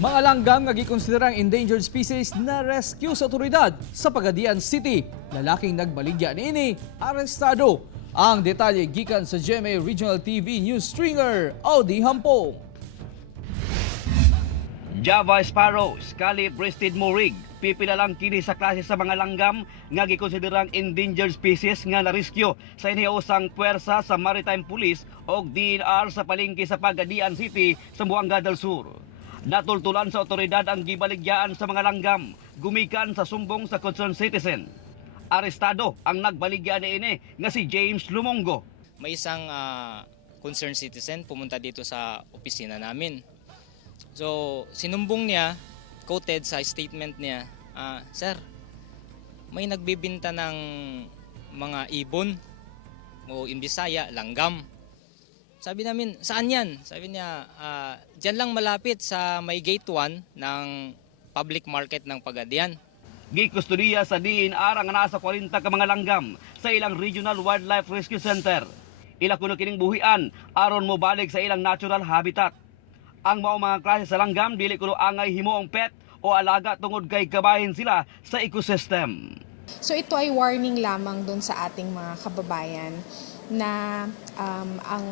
Mga langgam nga gikonsiderang endangered species na rescue sa otoridad sa Pagadian City. Lalaking nagbaligya niini arestado. Ang detalye gikan sa GMA Regional TV News Stringer Audi Hampong. Java Sparrow, Scally-breasted morig, pipila lang kini sa klase sa mga langgam nga gikonsiderang endangered species nga na-rescue sa iniusang puwersa sa Maritime Police o DNR sa palengke sa Pagadian City sa Buanga del Sur. Natultulan sa otoridad ang gibaligyaan sa mga langgam, gumikan sa sumbong sa concerned citizen. Arestado ang nagbaligyan niini nga si James Lumongo. May isang concerned citizen pumunta dito sa opisina namin. So, sinumbong niya, quoted sa statement niya, Sir, may nagbibinta ng mga ibon o in Bisaya, langgam. Sabi namin, saan yan? Sabi niya, dyan lang malapit sa may gate 1 ng public market ng Pagadian. Gikustudiya sa DNR ang nasa 40 ka mga langgam sa ilang Regional Wildlife Rescue Center. Ila kuno kining buhian aron mo balik sa ilang natural habitat. Ang mao mga klase sa langgam dili kuno angay himuong pet o alaga tungod kay kabahin sila sa ecosystem. So ito ay warning lamang doon sa ating mga kababayan na ang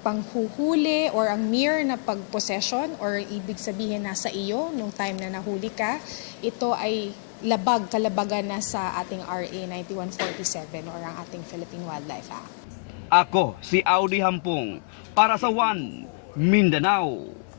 panghuhuli or ang mere na pagpossession or ibig sabihin nasa iyo nung time na nahuli ka, ito ay kalabagan na sa ating RA 9147 or ang ating Philippine Wildlife Act. Ako si Audi Hampong para sa One Mindanao.